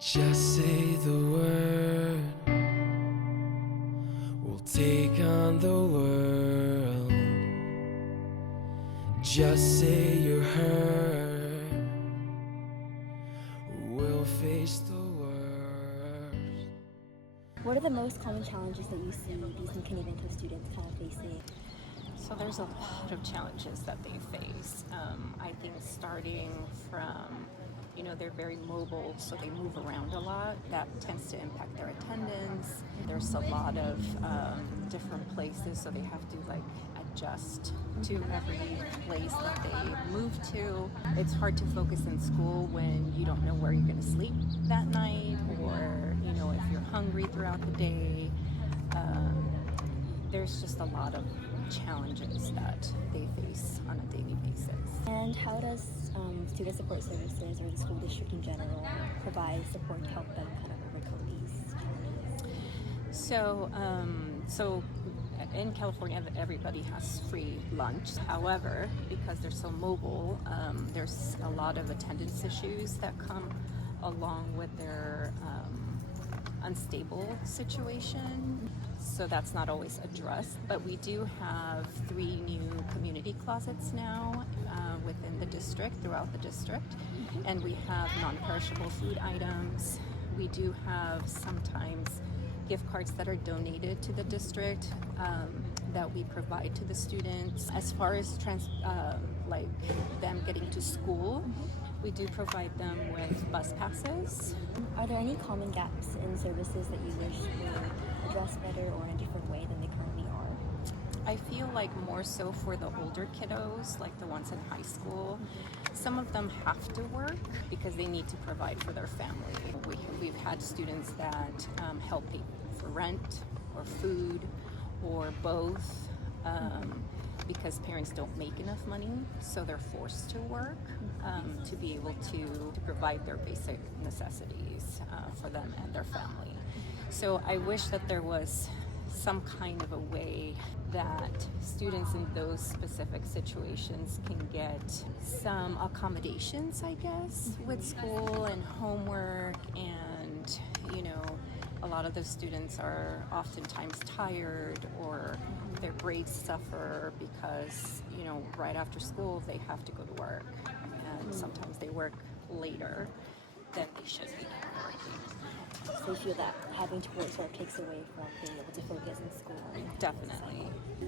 Just say the word, we'll take on the world. Just say you're hurt, we'll face the worst. What are the most common challenges that you see these Canadian students kind of facing? So there's a lot of challenges that they face. I think starting from, they're very mobile, so they move around a lot. That tends to impact their attendance. There's a lot of different places, so they have to adjust to every place that they move to. It's hard to focus in school when you don't know where you're going to sleep that night, or if you're hungry throughout the day. There's just a lot of challenges that they face on a daily basis. And how does student support services or the school district in general provide support to help them kind of overcome these challenges? So in California, everybody has free lunch. However, because they're so mobile, there's a lot of attendance issues that come along with their unstable situation. So that's not always addressed, but we do have 3 new community closets now within the district, throughout the district, and we have non-perishable food items. We do have sometimes gift cards that are donated to the district that we provide to the students. As far as them getting to school, we do provide them with bus passes. Are there any common gaps in services that you wish were addressed better or in a different way than they currently are? I feel like more so for the older kiddos, like the ones in high school, some of them have to work because they need to provide for their family. We've had students that help pay for rent or food or both because parents don't make enough money, so they're forced to work to be able to provide their basic necessities for them and their family. So I wish that there was some kind of a way that students in those specific situations can get some accommodations, I guess, with school and homework. And a lot of those students are oftentimes tired, or their grades suffer because right after school they have to go to work, and sometimes they work later than they should be working. So you feel that having to work sort of takes away from being able to focus in school? Definitely.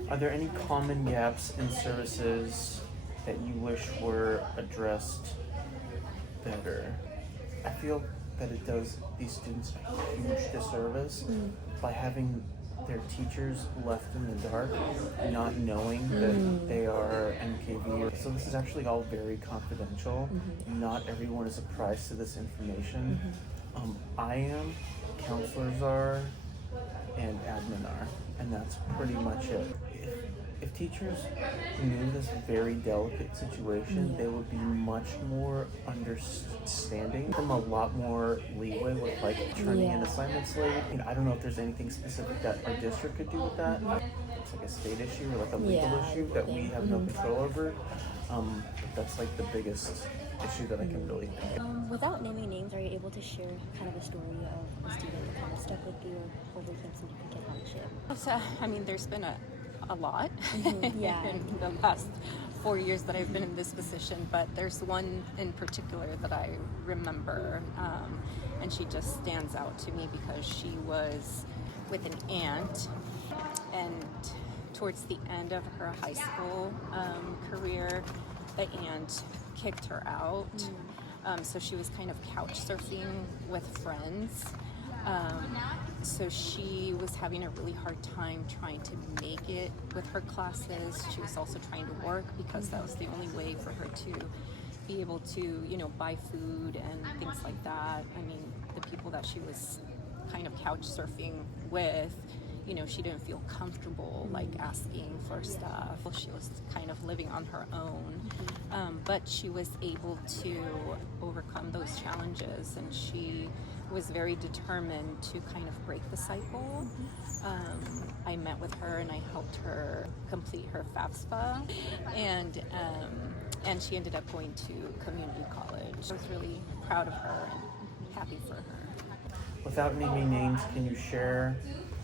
Are there any common gaps in services that you wish were addressed better? I feel that it does these students a huge disservice by having their teachers left in the dark, not knowing that they are NKV. So this is actually all very confidential. Not everyone is apprised to this information. I am, counselors are, and admin are, and that's pretty much it. If teachers knew this very delicate situation, they would be much more understanding, them a lot more leeway with turning in assignments late. I don't know if there's anything specific that our district could do with that. It's like a state issue or a legal issue that we have no control over. But that's the biggest issue that I can really think of. Without naming names, are you able to share kind of a story of a student that kind of stuck with you or overcame some significant hardship? There's been a lot in the last 4 years that I've been in this position, but there's one in particular that I remember, and she just stands out to me because she was with an aunt, and towards the end of her high school career, the aunt kicked her out. So she was kind of couch surfing with friends. So she was having a really hard time trying to make it with her classes. She was also trying to work because that was the only way for her to be able to, buy food and things like that. I mean, the people that she was kind of couch surfing with, she didn't feel comfortable asking for stuff. She was kind of living on her own, but she was able to overcome those challenges, and she was very determined to kind of break the cycle. I met with her and I helped her complete her FAFSA, and she ended up going to community college. I was really proud of her, happy for her. Without naming names, can you share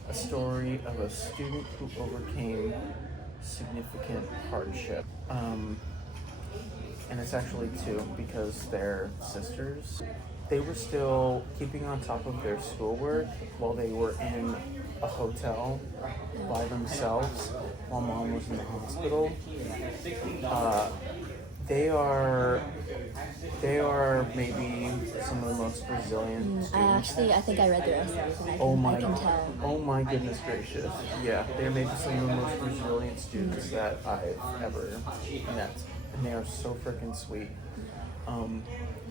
a story of a student who overcame significant hardship? And it's actually two because they're sisters. They were still keeping on top of their schoolwork while they were in a hotel by themselves while mom was in the hospital. They are maybe some of the most resilient students. I think I read the essays and I can tell. Oh my goodness gracious. Yeah, they're maybe some of the most resilient students that I've ever met. And they are so freaking sweet.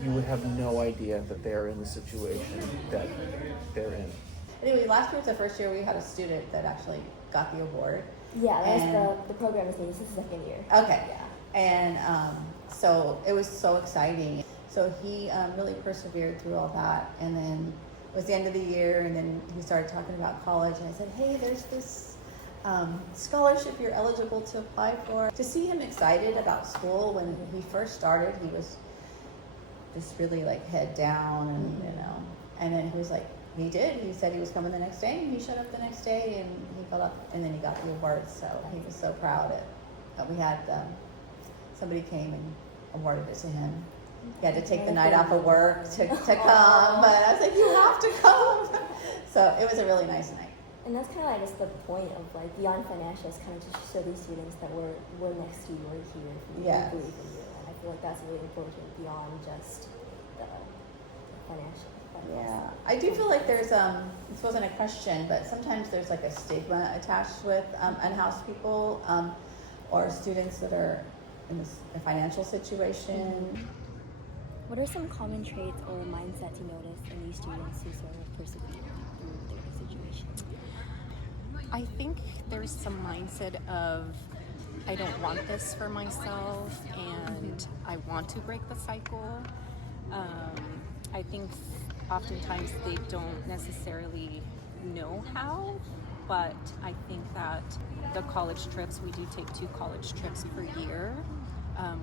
You would have no idea that they're in the situation that they're in. Anyway, last year was the first year we had a student that actually got the award. Yeah, that's the program is named. This is the second year. Okay. Yeah. And so it was so exciting. So he really persevered through all that. And then it was the end of the year, and then he started talking about college. And I said, hey, there's this scholarship you're eligible to apply for. To see him excited about school when he first started, he was just really like head down, and and then he was like, he said he was coming the next day, and he showed up the next day, and he filled up, and then he got the award. So he was so proud that we had somebody came and awarded it to him. He had to take the night off of work to come, but I was like, you have to come. So it was a really nice night. And that's kind of, I guess, the point of like beyond financials, kind of just show these students that we're next to you, we're here, we believe in you. And I feel like that's really important beyond just the financial. Yeah, I do feel like there's this wasn't a question, but sometimes there's like a stigma attached with unhoused people or students that are in a financial situation. What are some common traits or mindsets you notice in these students who sort of persevere through their situation? I think there's some mindset of, I don't want this for myself, and I want to break the cycle. I think oftentimes they don't necessarily know how, but I think that the college trips, we do take 2 college trips per year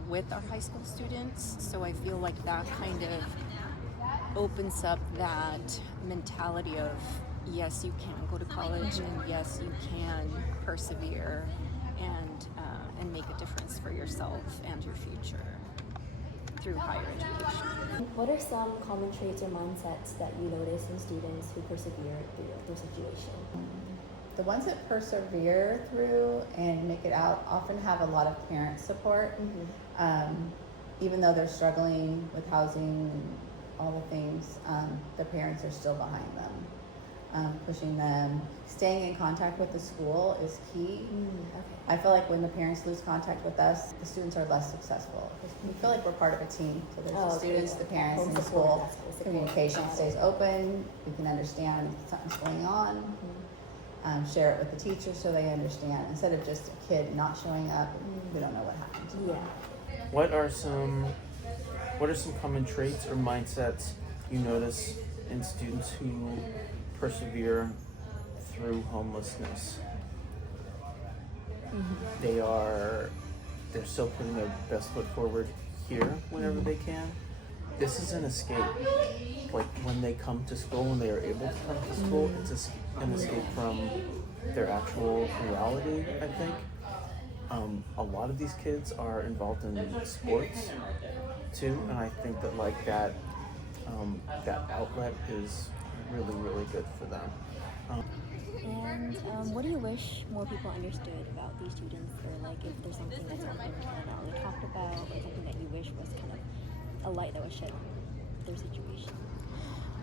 with our high school students, so I feel like that kind of opens up that mentality of, yes, you can go to college, and yes, you can persevere and make a difference for yourself and your future through higher education. What are some common traits or mindsets that you notice in students who persevere through their situation? The ones that persevere through and make it out often have a lot of parent support. Even though they're struggling with housing and all the things, the parents are still behind them, pushing them. Staying in contact with the school is key. I feel like when the parents lose contact with us, the students are less successful. We feel like we're part of a team. So there's the students, the parents, and the school. Communication stays open. We can understand something's going on. Share it with the teachers so they understand. Instead of just a kid not showing up, we don't know what happened. Yeah. What are some common traits or mindsets you notice in students who persevere through homelessness? They're still putting their best foot forward here whenever they can. This is an escape. Like when they come to school, when they are able to come to school, it's an escape from their actual reality, I think. A lot of these kids are involved in sports too, and I think that like that outlet is really, really good for them. And what do you wish more people understood about these students, or like if there's something that's not being kind of not really talked about, or something that you wish was kind of a light that was shed on their situation?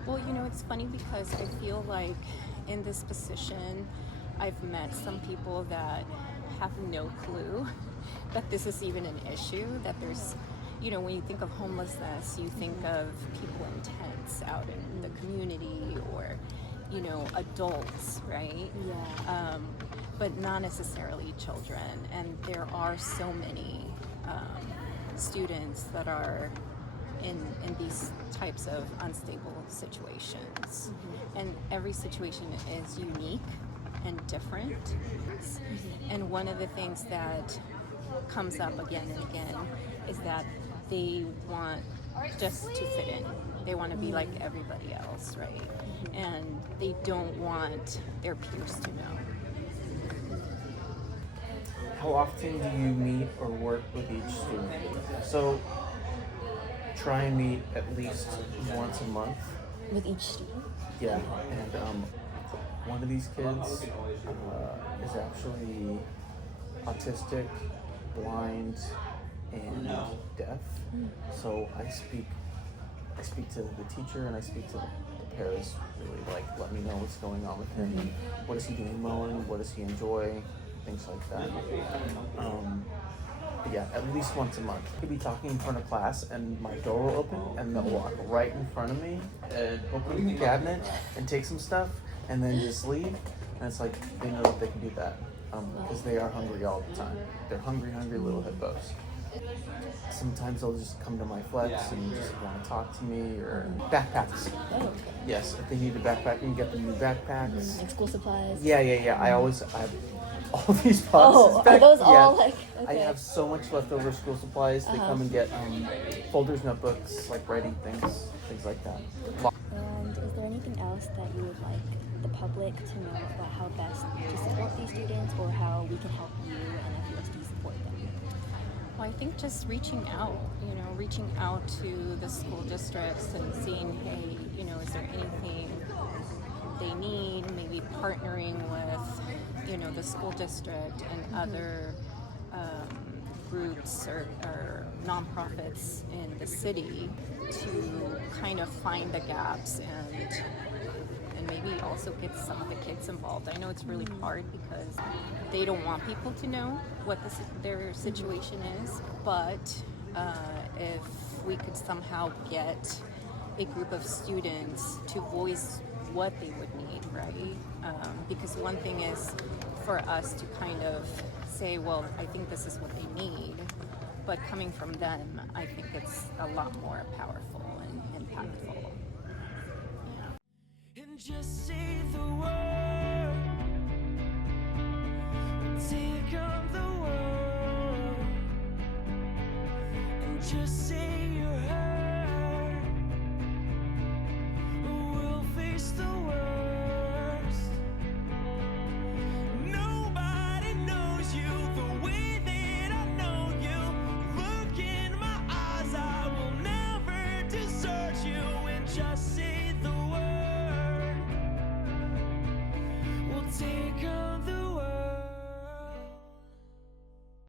Well, it's funny because I feel like in this position, I've met some people that have no clue that this is even an issue, that there's, when you think of homelessness, you think of people in tents out in the community, or, adults, right? Yeah. But not necessarily children. And there are so many students that are in these types of unstable situations. And every situation is unique and different. And one of the things that comes up again and again is that they want just to fit in. They want to be like everybody else, right? And they don't want their peers to know. How often do you meet or work with each student? So try and meet at least once a month. With each student? Yeah, and one of these kids is actually autistic, blind, and deaf. So I speak to the teacher and I speak to the parents. Really, like, let me know what's going on with him. And what is he doing mowing? What does he enjoy? Things like that. But yeah, at least once a month. I could be talking in front of class and my door will open and they'll walk right in front of me and open the cabinet and take some stuff and then just leave. And it's like, they know that they can do that because they are hungry all the time. They're hungry little hippos. Sometimes they'll just come to my flex and just want to talk to me, or backpacks. Oh, okay. Yes, if they need a backpack, you can get them new backpacks. Like school supplies? Yeah. I have all these boxes Oh, back. are those Yeah. all like, I okay. have so much leftover school supplies. They come and get folders, notebooks, like writing things like that. And is there anything else that you would like the public to know about how best to support these students, or how we can help you and FUSD support them? Well, I think just reaching out to the school districts and seeing, hey, is there anything they need, maybe partnering with, the school district and other groups or nonprofits in the city to kind of find the gaps and maybe also get some of the kids involved. I know it's really hard because they don't want people to know what their situation is, but if we could somehow get a group of students to voice what they would need, right? Because one thing is for us to kind of say, well, I think this is what they need, but coming from them, I think it's a lot more powerful and impactful. And just say the word. Take on the world. And just say you're hurt. We'll face the world.